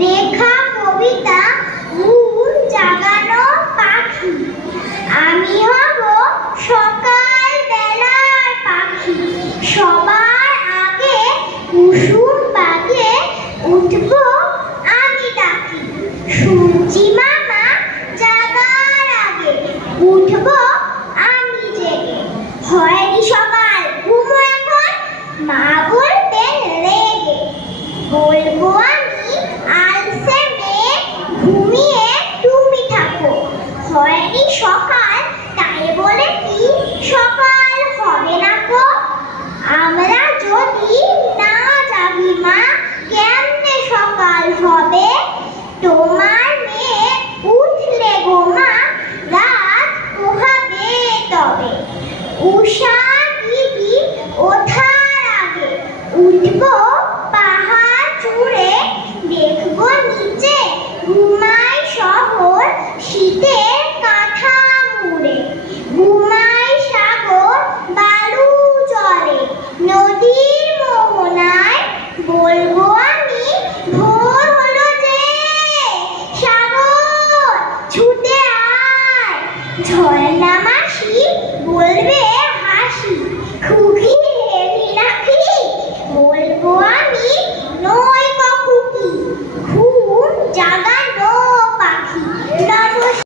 লেখা কবিতা জাগানো পাখি। আমি হব সকাল বেলার পাখি। সবার আগে কুসুম বাগে উঠব আমি ডাকি শুনছি মামা জাগার আগে উঠব আমি জেগে। হয়নি সকাল ঘুমো এখন, মা কি সকাল, তাই বলে কি? সকাল হবে না গো। আমরা যদি না যাবি মা, কেমনে সকাল হবে? তোমার মেয়ে উঠলে গো মা, রাত পোহাবে তবে। উষা দিদি ওঠার আগে উঠবো পাহাড় চূড়ে দেখব নিচে ঘুমায় শহর শীতে বলব আমি ভোর হলো যে সাগর ছুটে আয়। ঝর্ণা